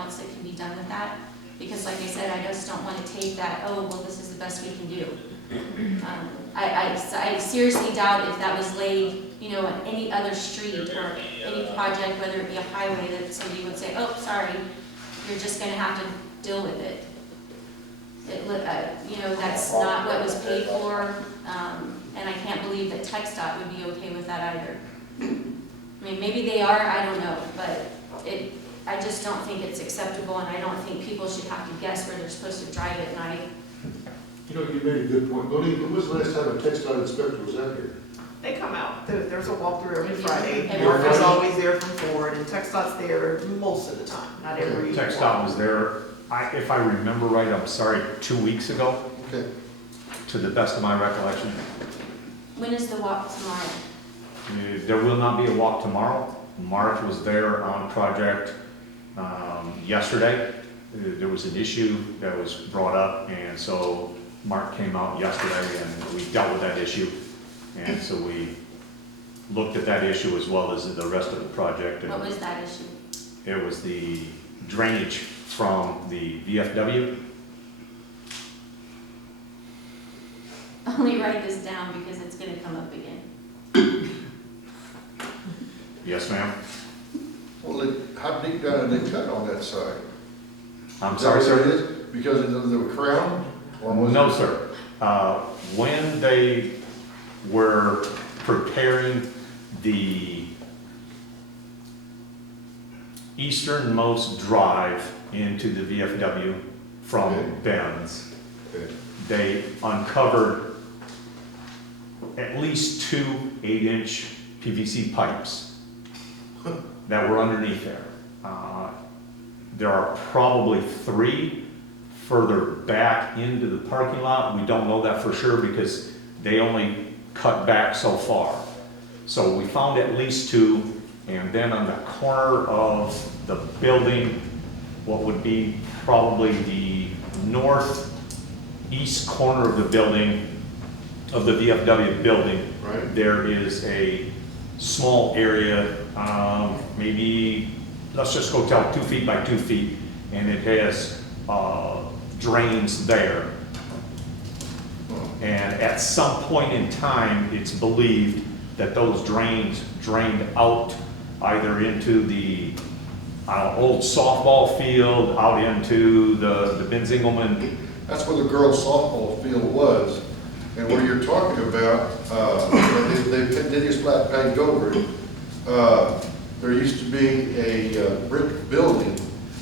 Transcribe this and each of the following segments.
else that can be done with that. Because like I said, I just don't want to take that, oh, well, this is the best we can do. I seriously doubt if that was laid, you know, on any other street or any project, whether it be a highway, that somebody would say, oh, sorry, you're just gonna have to deal with it. You know, that's not what was paid for, and I can't believe that TxDOT would be okay with that either. I mean, maybe they are, I don't know, but I just don't think it's acceptable, and I don't think people should have to guess where they're supposed to drive at night. You know, you made a good point. Bonnie, when was the last time a TxDOT inspector was out here? They come out. There's a walkthrough every Friday. Every Mark is Friday. always there from Ford, and TxDOT's there most of the time, not every. TxDOT was there, if I remember right, I'm sorry, 2 weeks ago, Okay. to the best of my recollection. When is the walk tomorrow? There will not be a walk tomorrow. Mark was there on project yesterday. There was an issue that was brought up, and so Mark came out yesterday and we dealt with that issue. And so we looked at that issue as well as the rest of the project. What was that issue? It was the drainage from the VFW. Only write this down because it's gonna come up again. Yes, ma'am. Well, how deep down did they cut on that side? I'm Is that sorry, what sir. it is? Because of the crown? Or was No, it- sir. When they were preparing the easternmost drive into the VFW from Okay. Ben's, Okay. they uncovered at least 2 8-inch PVC pipes that were underneath there. There are probably 3 further back into the parking lot. We don't know that for sure because they only cut back so far. So we found at least 2, and then on the corner of the building, what would be probably the northeast corner of the building, of the VFW building, Right. there is a small area, maybe, let's just go tell 2 feet by 2 feet, and it has drains there. And at some point in time, it's believed that those drains drained out either into the old softball field, out into the Benzingelman. That's where the girls softball field was. And where you're talking about, they just flat paved over it. There used to be a brick building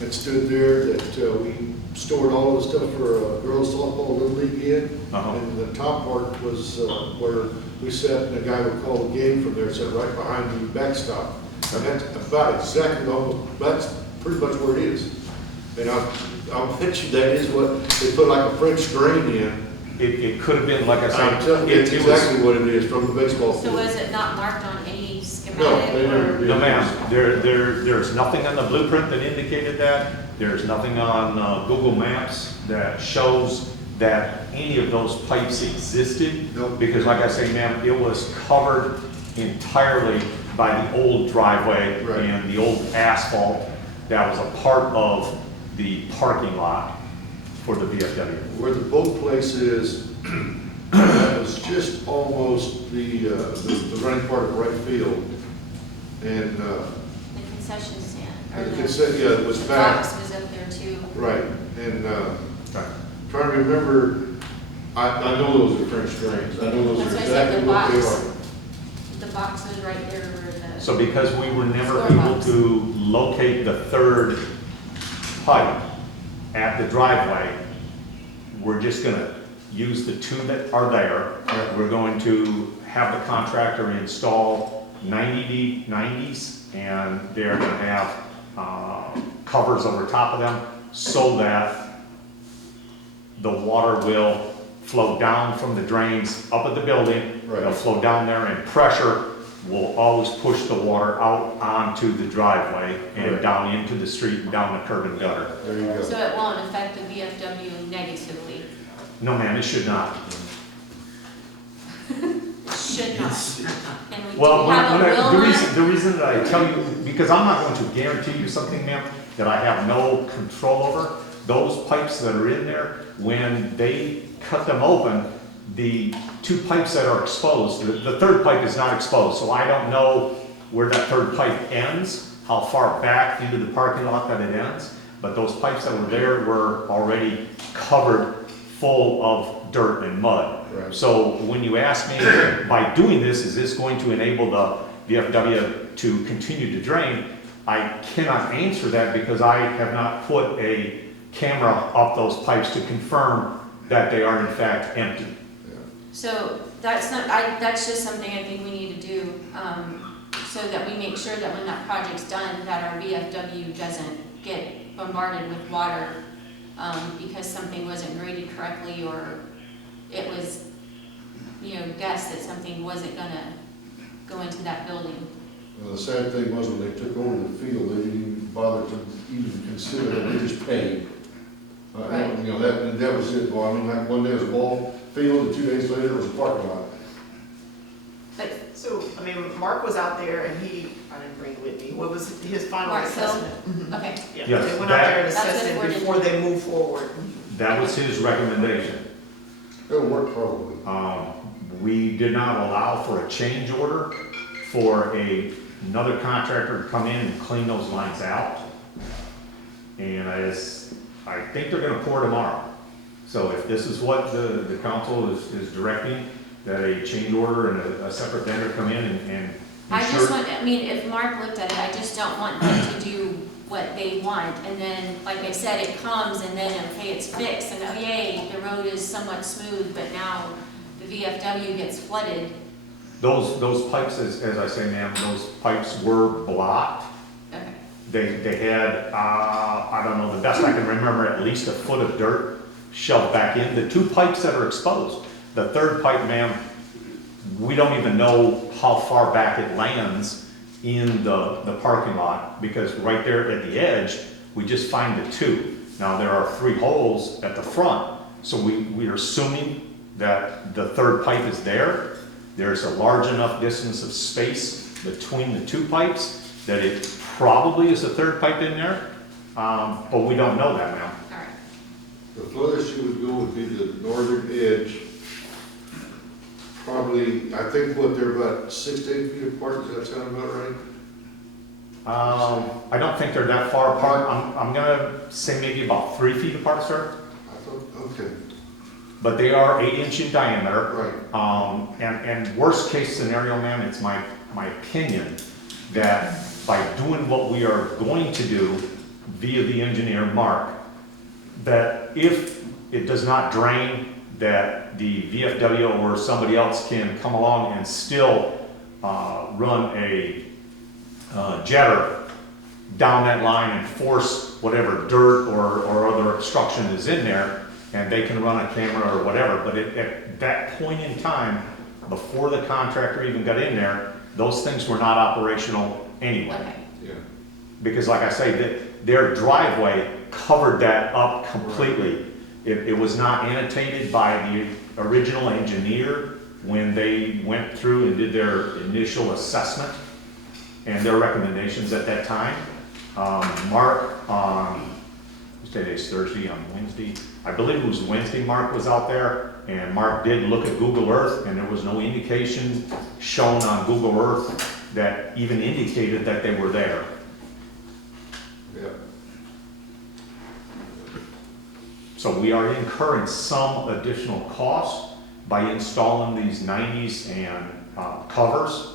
that stood there that we stored all the stuff for girls softball little league in. Uh-huh. And the top part was where we sat, and a guy would call the game from there, sat right behind the backstop. And that's about exactly, that's pretty much where it is. And I'll bet you that is what, they put like a French drain in. It could have been, like I I'm said, telling you, it's it was, exactly what it is from the baseball So field. was it not marked on any No, schematic they never or? did. no ma'am, there's nothing on the blueprint that indicated that. There's nothing on Google Maps that shows that any of those pipes existed. Nope. Because like I say, ma'am, it was covered entirely by the old driveway Right. and the old asphalt that was a part of the parking lot for the VFW. Where the boat place is, that was just almost the running part of right field. And, The concession stand? or like the I said, yeah, it was back, Box was up there too. right. And, trying to remember, I know those are French drains. I know those That's are why I said exactly the what they box. are. The box was right there where the. So because we were never Score able box. to locate the 3rd pipe at the driveway, we're just gonna use the 2 that are there. We're going to have the contractor install 90s, and they're gonna have covers over top of them so that the water will flow down from the drains up at the building. Right. It'll flow down there, and pressure will always push the water out onto the driveway and Right. down into the street and down the curb and gutter. There you So go. it won't affect the VFW negatively? No, ma'am, it should not. Should should not. And we do Well, have a will not. the reason that I tell you, because I'm not going to guarantee you something, ma'am, that I have no control over. Those pipes that are in there, when they cut them open, the two pipes that are exposed, the third pipe is not exposed, so I don't know where that third pipe ends, how far back into the parking lot that it ends, but those pipes that were there were already covered full of dirt and mud. Right. So when you ask me, by doing this, is this going to enable the VFW to continue to drain? I cannot answer that because I have not put a camera up those pipes to confirm that they are in fact empty. So that's not, that's just something I think we need to do, so that we make sure that when that project's done, that our VFW doesn't get bombarded with water, because something wasn't graded correctly, or it was, guessed that something wasn't gonna go into that building. Well, the sad thing was when they took over the field, they didn't even bother to even consider it, they just paid. Right. That was it. Well, I mean, like one day it was a ball field, and 2 days later it was a parking lot. But So, I mean, Mark was out there and I didn't bring it with me, what was his final Mark Hill? assessment? Mhm. okay, Yeah, Yes, they went out there and That's assessed what it we're before doing. they moved forward. That was his recommendation. It'll work probably. We did not allow for a change order for another contractor to come in and clean those lines out. And I think they're gonna pour tomorrow. So if this is what the council is directing, that a change order and a separate vendor come in and I just ensure. want, if Mark looked at it, I just don't want them to do what they want, and then, like I said, it comes, and then, okay, it's fixed, and oh yay, the road is somewhat smooth, but now the VFW gets flooded. Those pipes, as I say, ma'am, those pipes were blocked. Okay, They had, I don't know, the best I can remember, at least a foot of dirt shoved back in. The two pipes that are exposed, the third pipe, ma'am, we don't even know how far back it lands in the parking lot, because right there at the edge, we just find the two. Now, there are 3 holes at the front, so we are assuming that the third pipe is there. There's a large enough distance of space between the 2 pipes that it probably is a third pipe in there, but we don't know that now. all right. The furthest you would go would be the northern edge. Probably, I think they're about 6 to 8 feet apart, does that sound about right? I don't think they're that far apart. I'm gonna say maybe about 3 feet apart, sir. I thought, okay, But they are 8-inch in diameter. right. And worst case scenario, ma'am, it's my opinion that by doing what we are going to do via the engineer, Mark, that if it does not drain, that the VFW or somebody else can come along and still run a jetter down that line and force whatever dirt or other obstruction is in there, and they can run a camera or whatever. But at that point in time, before the contractor even got in there, those things were not operational anyway. Okay, Yeah. Because like I say, their driveway covered that up completely. It was not annotated by the original engineer when they went through and did their initial assessment and their recommendations at that time. Mark, today's Thursday, on Wednesday, I believe it was Wednesday, Mark was out there, and Mark did look at Google Earth, and there was no indication shown on Google Earth that even indicated that they were there. Yeah. So we are incurring some additional cost by installing these 90s and covers.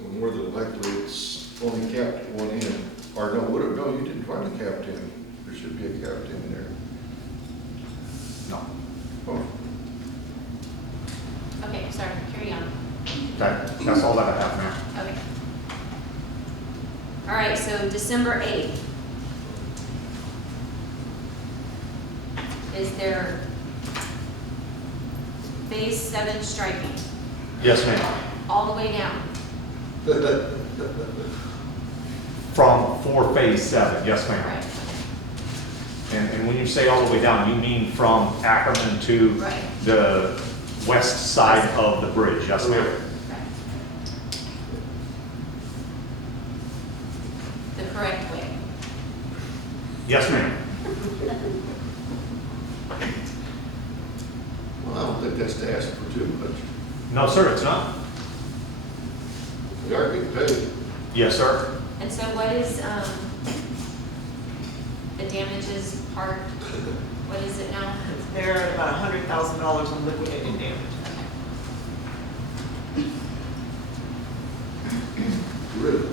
Well, more than likely, it's only capped one end. Or no, no, you didn't find a capped end. There should be a capped end there. No. Oh, okay, sorry, carry on. That's all that I have, ma'am. Okay. All right, so December 8th. Is there phase 7 striping Yes, ma'am. all the way down? For phase 7, yes, ma'am. Right. And when you say all the way down, you mean from Ackerman to Right. the west side of the bridge, yes ma'am? Right. The correct way. Yes ma'am. Well, I don't think that's to ask for too much. No, sir, it's not. They are getting paid. Yes, sir. And so what is, the damages part, what is it now? They're at about $100,000 on liquidated damage. Really?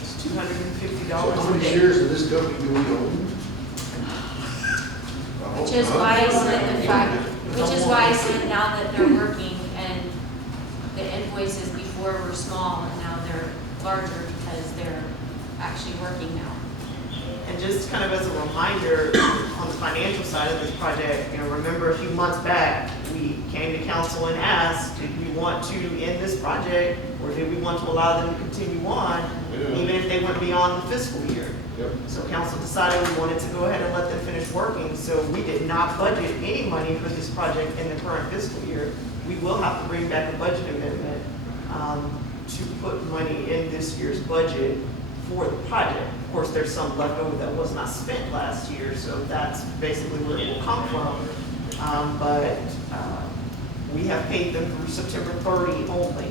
It's $250 So how a many day. shares of this company do we own? Which is why I said the fact, which is why I said now that they're working and the invoices before were small and now they're larger because they're actually working now. And just kind of as a reminder, on the financial side of this project, remember a few months back, we came to council and asked, did we want to end this project, or did we want to allow them to continue on, even if they went beyond the fiscal year? Yep. So council decided we wanted to go ahead and let them finish working, so we did not budget any money for this project in the current fiscal year. We will have to bring back a budget amendment to put money in this year's budget for the project. Of course, there's some left over that was not spent last year, so that's basically where it will come from. But we have paid them through September 30 only.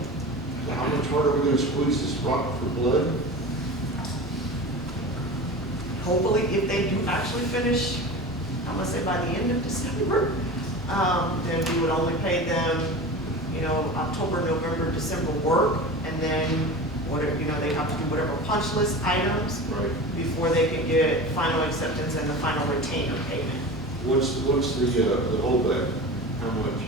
How much harder are we gonna squeeze this rock for blood? Hopefully, if they do actually finish, I'm gonna say by the end of December, then we would only pay them, October, November, December work, and then whatever, they have to do whatever punch list items Right. before they can get final acceptance and the final retainer payment. What's the holdback? How much?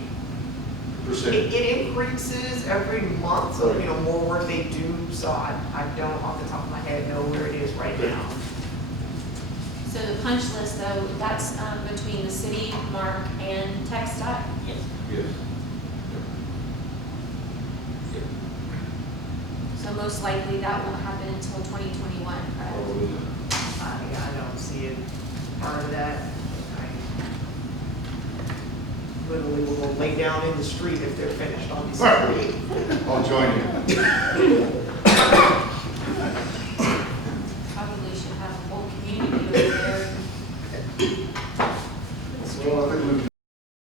Percent? It increases every month, so, Right. more work they do, so I don't off the top of my head know where it is right Okay. now. So the punch list though, that's between the city, Mark, and TechStop? Yes. Yes. So most likely that won't happen until 2021, correct? Probably not. I don't see it part of that. Literally will lay down in the street if they're finished on December 8th. I'll join you.